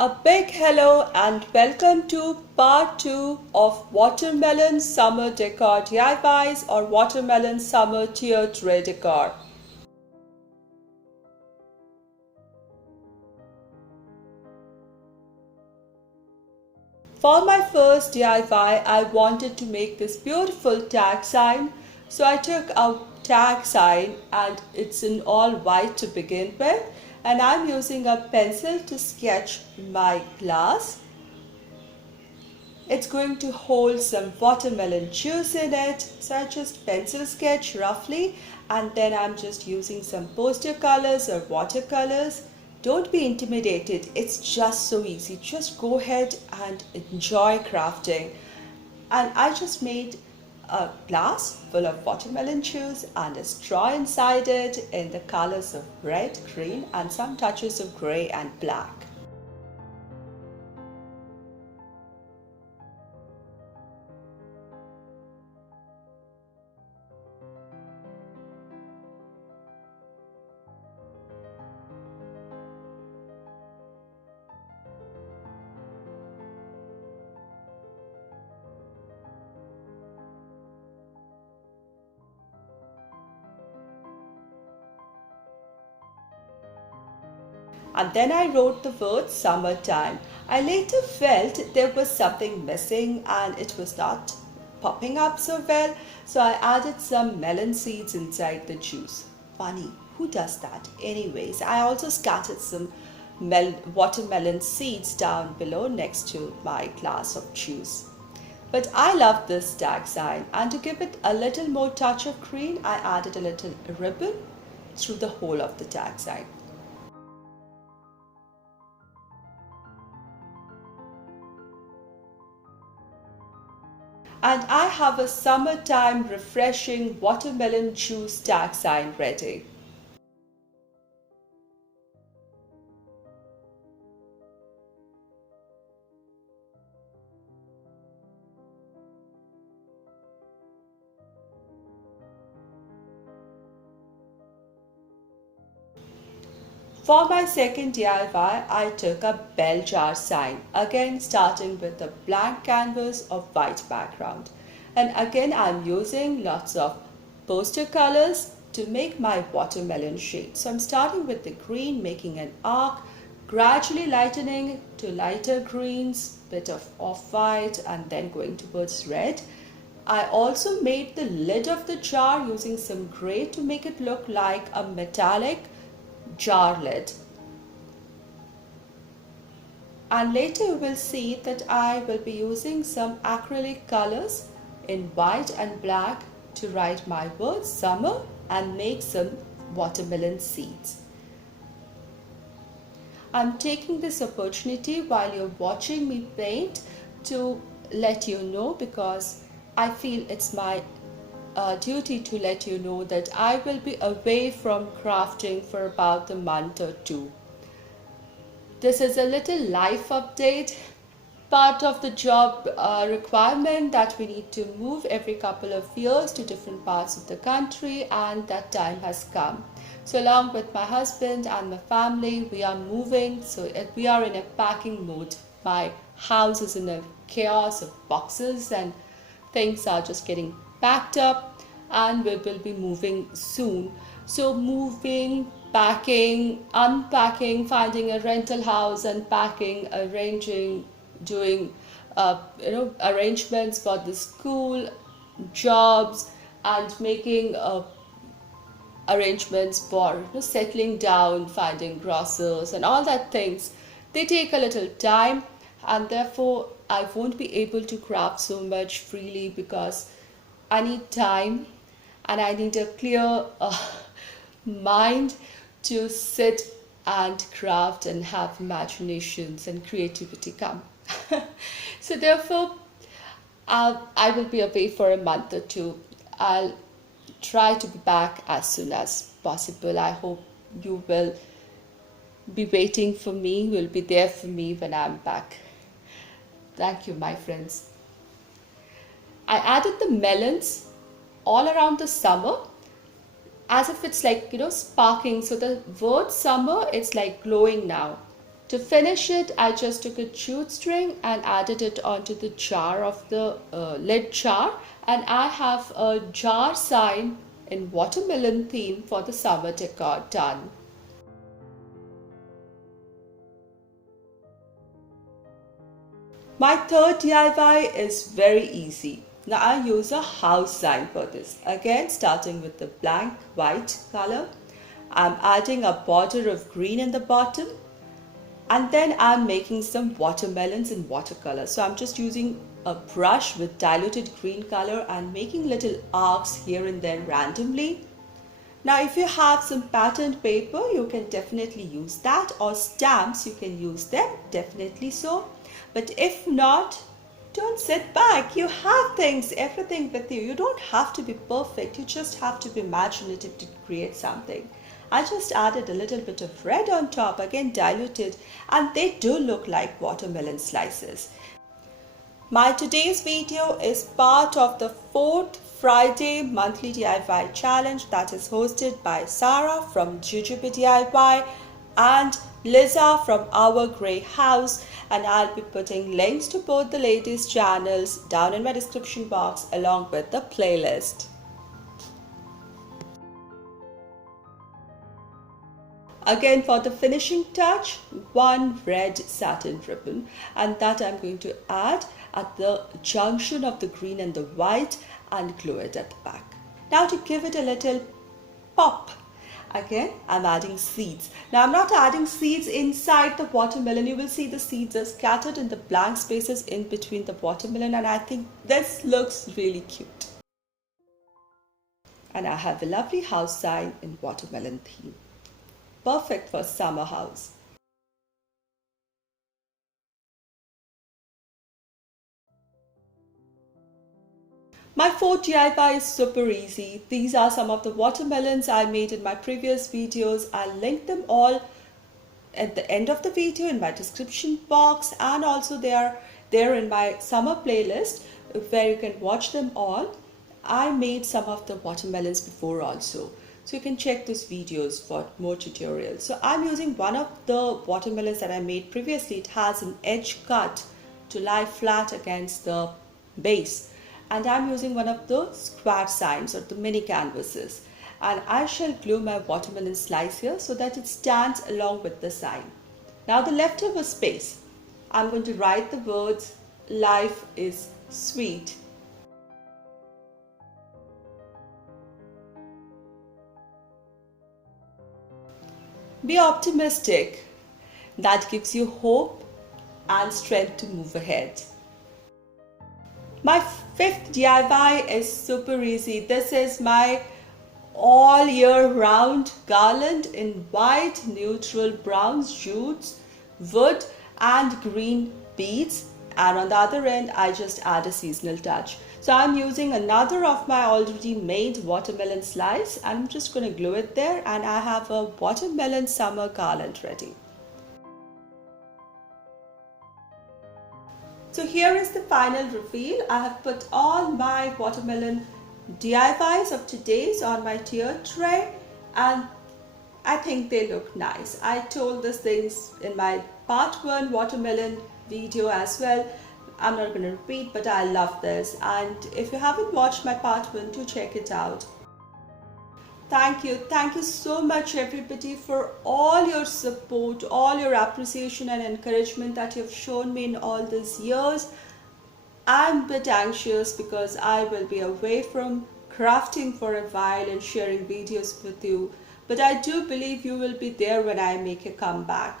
A big hello and welcome to part 2 of Watermelon Summer Decor DIYs or Watermelon Summer Tier Tray Decor. For my first DIY, I wanted to make this beautiful tag sign. So I took a tag sign and it's in all white to begin with. And I'm using a pencil to sketch my glass. It's going to hold some watermelon juice in it. So I just pencil sketch roughly and then I'm just using some poster colors or watercolors. Don't be intimidated, it's just so easy. Just go ahead and enjoy crafting. And I just made a glass full of watermelon juice and a straw inside it in the colors of red, green and some touches of grey and black. And then I wrote the word summertime. I later felt there was something missing and it was not popping up so well, so I added some melon seeds inside the juice. Funny, who does that? Anyways, I also scattered some watermelon seeds down below next to my glass of juice. But I love this tag sign, and to give it a little more touch of green, I added a little ribbon through the whole of the tag sign. And I have a summertime refreshing watermelon juice tag sign ready. For my second DIY, I took a bell jar sign, again starting with a blank canvas of white background. And again I'm using lots of poster colors to make my watermelon shade. So I'm starting with the green, making an arc, gradually lightening to lighter greens, bit of off-white and then going towards red. I also made the lid of the jar using some grey to make it look like a metallic jar lid. And later you will see that I will be using some acrylic colors in white and black to write my word summer and make some watermelon seeds. I'm taking this opportunity while you're watching me paint to let you know, because I feel it's my duty to let you know that I will be away from crafting for about a month or two. This is a little life update, part of the job requirement that we need to move every couple of years to different parts of the country, and that time has come. So along with my husband and my family, we are moving, so we are in a packing mode. My house is in a chaos of boxes and things are just getting packed up, and we will be moving soon. So moving, packing, unpacking, finding a rental house, unpacking, arranging, doing arrangements for the school, jobs, and making arrangements for settling down, finding grocers and all that things. They take a little time, and therefore I won't be able to craft so much freely because I need time and I need a clear mind to sit and craft and have imaginations and creativity come. So therefore I will be away for a month or two. I'll try to be back as soon as possible. I hope you will be waiting for me, will be there for me when I'm back. Thank you, my friends. I added the melons all around the summer as if it's like, sparking. So the word summer, it's like glowing now. To finish it, I just took a jute string and added it onto the jar of the lid jar, and I have a jar sign in watermelon theme for the summer decor done. My third DIY is very easy. Now I use a house sign for this. Again, starting with the blank white color, I'm adding a border of green in the bottom, and then I'm making some watermelons in watercolor. So I'm just using a brush with diluted green color and making little arcs here and there randomly. Now if you have some patterned paper, you can definitely use that, or stamps, you can use them, definitely so. But if not, don't sit back. You have things, everything with you. You don't have to be perfect. You just have to be imaginative to create something. I just added a little bit of red on top, again diluted, and they do look like watermelon slices. My today's video is part of the 4th Friday monthly DIY challenge that is hosted by Sarah from Jujube DIY and Liza from Our Grey House, and I'll be putting links to both the ladies' channels down in my description box along with the playlist. Again, for the finishing touch, one red satin ribbon, and that I'm going to add at the junction of the green and the white and glue it at the back. Now to give it a little pop, again I'm adding seeds. Now I'm not adding seeds inside the watermelon. You will see the seeds are scattered in the blank spaces in between the watermelon, and I think this looks really cute. And I have a lovely house sign in watermelon theme. Perfect for summer house. My fourth DIY is super easy. These are some of the watermelons I made in my previous videos. I'll link them all at the end of the video in my description box, and also they are there in my summer playlist where you can watch them all. I made some of the watermelons before also, so you can check those videos for more tutorials. So I'm using one of the watermelons that I made previously. It has an edge cut to lie flat against the base, and I'm using one of the square signs or the mini canvases, and I shall glue my watermelon slice here so that it stands along with the sign. Now the leftover space, I'm going to write the words "Life is sweet." Be optimistic. That gives you hope and strength to move ahead. My fifth DIY is super easy. This is my all year round garland in white, neutral browns, jutes, wood and green beads, and on the other end I just add a seasonal touch. So I'm using another of my already made watermelon slice, and I'm just going to glue it there, and I have a watermelon summer garland ready. So here is the final reveal. I have put all my watermelon DIYs of today's on my tier tray, and I think they look nice. I told these things in my part 1 watermelon video as well. I'm not going to repeat, but I love this, and if you haven't watched my part 1, do check it out. Thank you so much everybody for all your support, all your appreciation and encouragement that you've shown me in all these years. I'm a bit anxious because I will be away from crafting for a while and sharing videos with you, but I do believe you will be there when I make a comeback.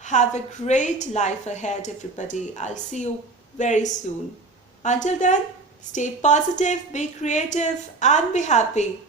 Have a great life ahead everybody. I'll see you very soon. Until then, stay positive, be creative and be happy.